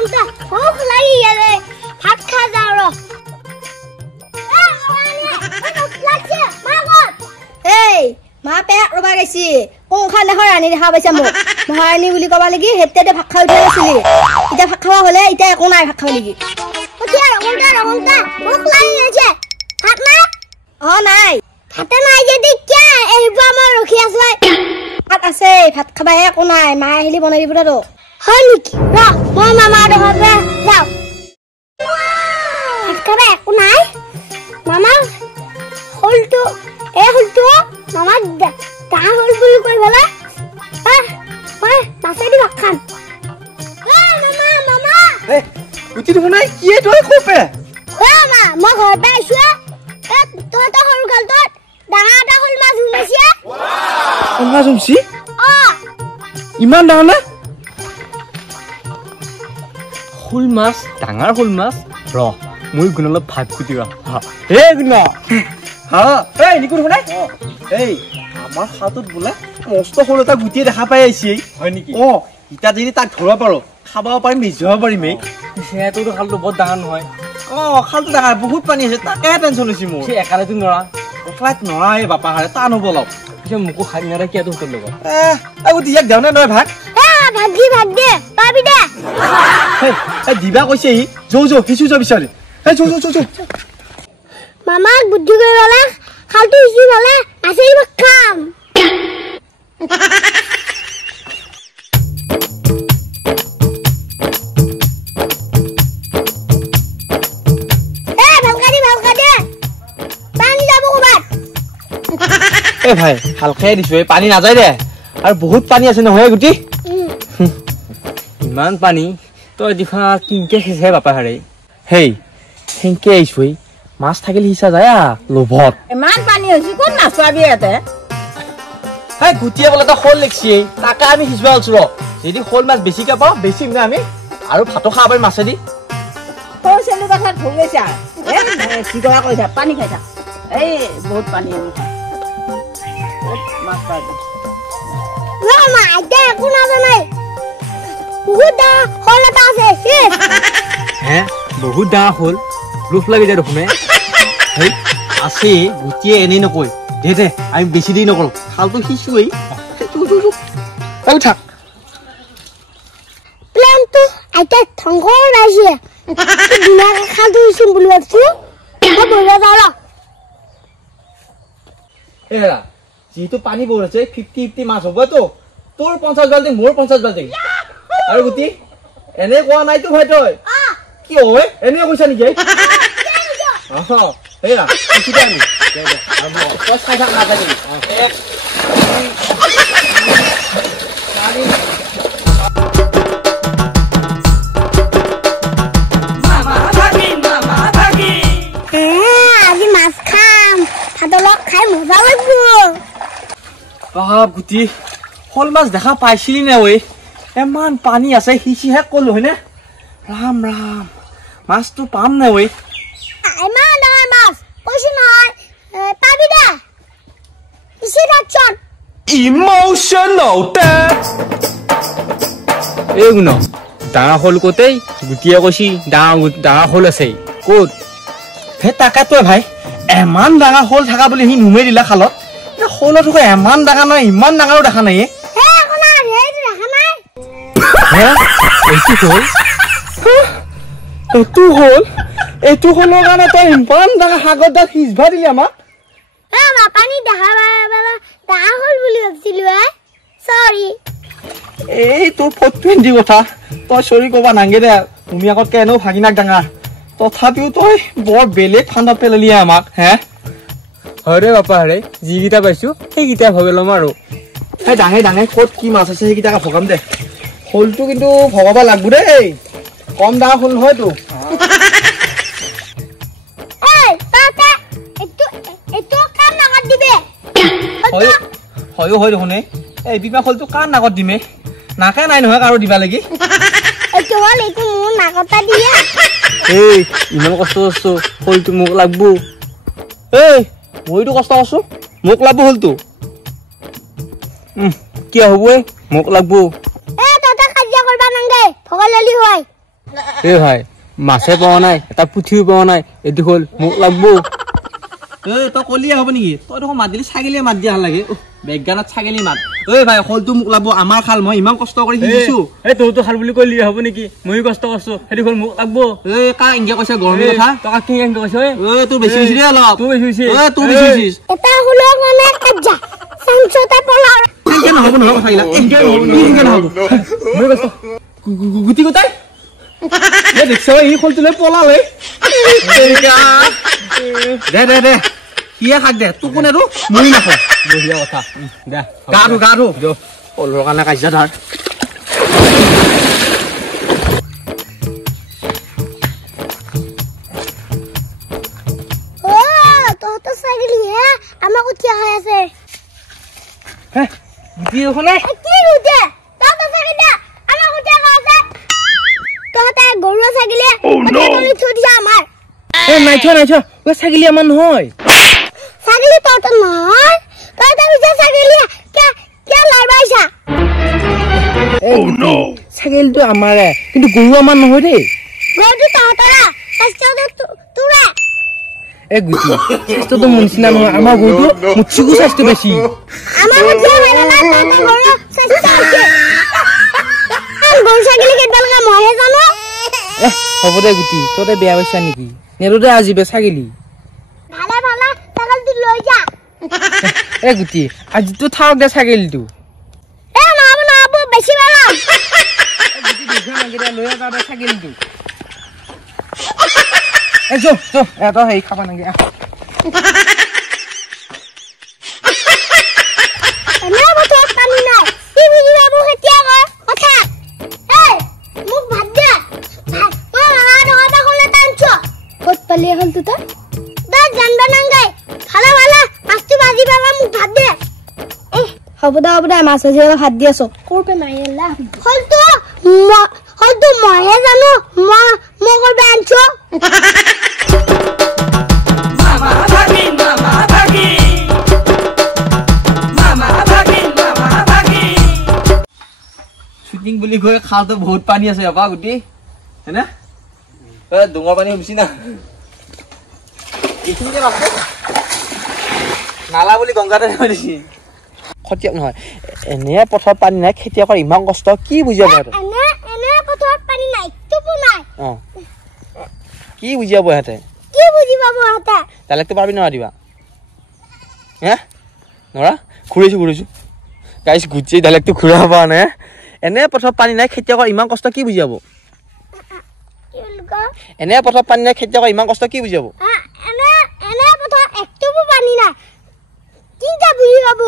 ৰহন্তা ভোক লাগি গেলে ভাত খা যাও ৰ এই মা পেট ৰবা গৈছি কোনখান দেশৰ ৰাণী দেখা পাইছা মোক মহাৰাণী বুলি ক'বা লাগি হেতেতে ভাত খাই উঠি গৈছিলি এতিয়া ভাত খাবা হ'লে এতিয়া একো নাই ভাত খাব লাগি ৰহন্তা ভোক লাগি গৈছে ভাত নাই নাই ভাতে নাই যদি কিয় এইবা মই ৰখি আছো ভাত আছে ভাত খাবা একো নাই মা আহিলি বনাই দিব তো হয় নেকি ৰ মই মামাৰ ঘৰতে যাওঁ ভাত খাবা একো নাই মামা হলটো মামা ডাঙৰ হল বুলি কৈ পেলাই মই মাছেদি ভাত খাম মামা গুটি দেখোন নাই কি তই খুবে মামা মই ঘৰতে আহিছো তহঁতৰ সৰু গালটোত ডাঙৰ এটা হল মাছ সোমাইছে মাছ সোমছি ইমান ডাঙৰ না শোল মাছ ডাঙৰ শোল মাছ ৰ মই গুণ অলপ ভাত কুটি ৰ হে গুণ এই নিকু দেখোন নাই এই আমাৰ হাতত বোলে মস্ত সৰু এটা গুটিয়ে দেখা পাই আহিছে হয় নেকি ইটা যদি তাক ধৰিব পাৰো খাব পাৰিম ভিজাব পাৰিম তোৰতো খালটো বৰ ডাঙৰ নহয় খালটো ডাঙৰ বহুত পানী আছে তাকে টেনচন লৈছে মোৰ একালেতো নৰা একলাত নৰা এই বাপা হাৰে টান হ'ব অলপ পিছে মোকো খাই নাৰে কিয় হোটেল লগত ইয়াক দেও নে নহয় ভাত ভাত দে পাবি দে দিবা কৈছে সি যৌ সিচু যা বিচাৰে যৌ মামাক বুদ্ধি কৰি পেলাই খালটো সিচি পেলাই মাছেদি ভাত খাম ভাই হালকে দিছো পানী নাযায় দে আৰু বহুত পানী আছে নহয় গুটি ইমান পানী তই দিখা কিনকে খেছে বাপা হাৰে হেই সেনকে আহিছো মাছ থাকিলে হিচা যায় লোভত ইমান পানী হৈছে কোন নাচাবি ইয়াতে গুটিয়ে বোলে এটা শোল লেগছি তাকে আমি সিচুৱা আছো ৰ যদি শোল মাছ বেছিকে পাওঁ বেছি নে আমি আৰু ভাতো খাব পাৰিম মাছেদি সৰু চেলি কথাত ভুল গৈছা কি কৰা কৈছা পানী খাইছা এই বহুত পানী মাছ পাবি মামা এতিয়া একো নাজানে বহুত ডাঙৰ হল এটা আছে হে বহুত ডাঙৰ শোল লোভ লাগি যায় দেখোন আছে গুটিয়ে এনেই নকয় দে আমি বেছি দেৰি নকৰো খালটো সিচুৱেই থাক প্লেনটো এতিয়া ধ্বংস ওলাইছে ধুনীয়াকে খালটো সিচিম বুলি ভাবিছো বহিব যাওঁ এৰা যিহেতু পানী বহুত আছে 50-50 মাছ হ'বতো তোৰ 50 বাল্টি মোৰ 50 বাল্টি আৰু গুটি এনে কোৱা নাইতো ভাই তই কি হয় এনে কৈছা নেকি এৰা কিটা আমি তই চাই থাক নাজানি আজি মাছ খাম ভাতৰ লগত খাই মজা লাগিব গুটি শোল মাছ দেখা পাইছিলি নে ঐ ইমান পানী আছে সিচিহে কলো হয়নে ৰাম ৰাম মাছটো পাম নে ঐ ইমান ডাঙৰ মাছ কৈছো নহয় পাবি দে ইচি ৰাখছন Emotional dad. এই গুণ ডাঙৰ শোল ক'তেই গুটিয়ে কৈছি ডাঙৰ শোল আছে ক'ত হে তাকে তই ভাই এমান ডাঙৰ শোল থকা বুলি সি নুমে দিলা খালত শোলত এমান ডাঙৰ নহয় ইমান ডাঙৰো দেখা নাই এইটো হ'ল এইটো শোলৰ কাৰণে তই ইমান ডাঙৰ সাগৰ ডাল সিজবা দিলি আমাক পানী দেখা ডাঙৰ হল বুলি ভাবিছিলো চৰি এই তোৰ 420 কথা তই চৰি কবা নাংগে দে তুমি আগত কেনো ভাগিনাক ডাঙৰ তথাপিও তই বৰ বেলেগ ঠাণ্ডা পেলালি আমাক হে হয় বাপা হাৰে যিকেইটা পাইছো সেইকেইটা ভগাই ল'ম আৰু এই ডাঙে ক'ত কি মাছ আছে সেইকেইটাকে ভগাম দে শোলটো কিন্তু ভগাবা লাগব দেই কম ডাঙৰ শোল নহয়তো হয় হয় দেখোন এই বিমা শোলটো কাৰ নাকত দিমে নাকে নাই নহয় কাৰো দিবা লাগি এই ইমান কষ্ট কৰিছো শোলটো মোক লাগব এই মইতো কষ্ট কৰিছো মোক লাগব শোলটো কিয় হ'ব মোক লাগব এ ভাই মাছে পোৱা নাই এটা পুঠিও পোৱা নাই এদি হ'ল মোক লাগবো তই কলিয়ে হ'ব নেকি তই দেখোন মাত দিলি ছাগলীয়ে মাত দিয়া লাগে বেজ্ঞানত ছাগলী মাত ঐ ভাই হলটো মোক লাগব আমাৰ খাল মই ইমান কষ্ট কৰি শিকিছো এই তোৰতো খাল বুলি কলি হ'ব নেকি ময়ো কষ্ট কৰিছো এদি হ'ল মোক লাগবো কাৰ ইংগে কৈছে গৰমৰ কথা টকা কি এংকে কৈছ তোৰ বেছি হৈছে দে অলপ তোৰ বেছি হৈছে তোৰ বেছি হৈছিস এটা হলো মানে কাজা সংসতে পলা এংকে নহ'ব নহয় কথাগিলা এংকে নহ'ব মই কষ্ট গুটি গুটাই দেখছ এই হলটো লৈ পলালে দে কিয়ে খাক দে তোক কোনে ৰো মই নাখাওঁ বঢ়িয়া কথা দে গা ধো পলৰ কাৰণে কাজিয়া ধৰ ও তহতৰ ছাগলী হে আমাক উঠিয়া হৈ আছে গুটি এখনে কি ৰুতে তহতৰ ছাগলী আমাক উঠিয়া হৈ আছে তহতে গৰু ছাগলী কৰি থৈ দিয়া আমাৰ এ নাই থোৱা ও ছাগলী আমাৰ নহয় ছাগলী তহতৰ নহয় তহতে যে ছাগলী কে লাৰবাইছা ছাগলীটো আমাৰে কিন্তু গৰু আমাৰ নহয় দেই গৰুটো তহতৰা স্বাস্থ্যটো তোৰা এ গুটি স্বাস্থ্যটো মোৰ নিচিনা নহয় আমাৰ গৰুটো মুঠিকো স্বাস্থ্য বেছি আমাৰ উঠিয়া হৈ না তহতৰ গৰু স্বাস্থ্য আছে গৰু ছাগলী কেইডালকে মইহে জানো হ'ব দে গুটি তহঁতে বেয়া পাইছা নেকি নেৰোদে আজি বে ছাগলী ভালে ছাগলীটো লৈ যা এ গুটি আজিতো থাকক দে ছাগলীটো এ নহব বেছি ভাল লৈ যা দে ছাগলীটো এ যো এটা হেৰি খাবা নাগে এনে বতৰত পানী নাই কি বুজি পাব কেতিয়া কয় কথা এই মোক ভাত দে মই মামা নহলে টানছ ক'ত পালি এখন তুই দে জানবা নাংগাই ভালে মাছটো ভাজি পাবা মোক ভাত দে হ'ব দে মাছ ভাজি ভাত দি আছো কৰপে মাৰি আনলা হলটো মইহে জানো মই কৰবে আনছ শ্বুটিং বুলি কৈ খালটো বহুত পানী আছে আপা গুটি হয়নে ডুঙৰ পানী শুনিছি না এইখিনিকে আছে নালা বুলি গংগাতে শুনিছি খতিয়াক নহয় এনে পথাৰত পানী নাই খেতিয়কৰ ইমান কষ্ট কি বুজিব এনে পথাৰত পানী নাই টুপু নাই কি বুজিব ইহঁতে কি বুজি পাব হাতে ডাইলেক্টটো পাৰবি নৰা দিবা হে নৰা ঘূৰিছো গাইছ গুচি ডাইলেক্টটো ঘূৰাব পৰা নাই এনে পথাৰত পানী নাই খেতিয়কৰ ইমান কষ্ট কি বুজিব এনে পথাৰত পানী নাই খেতিয়কৰ ইমান কষ্ট কি বুজিব এনে পথাৰত একটুপু পানী নাই কিটা বুজি পাব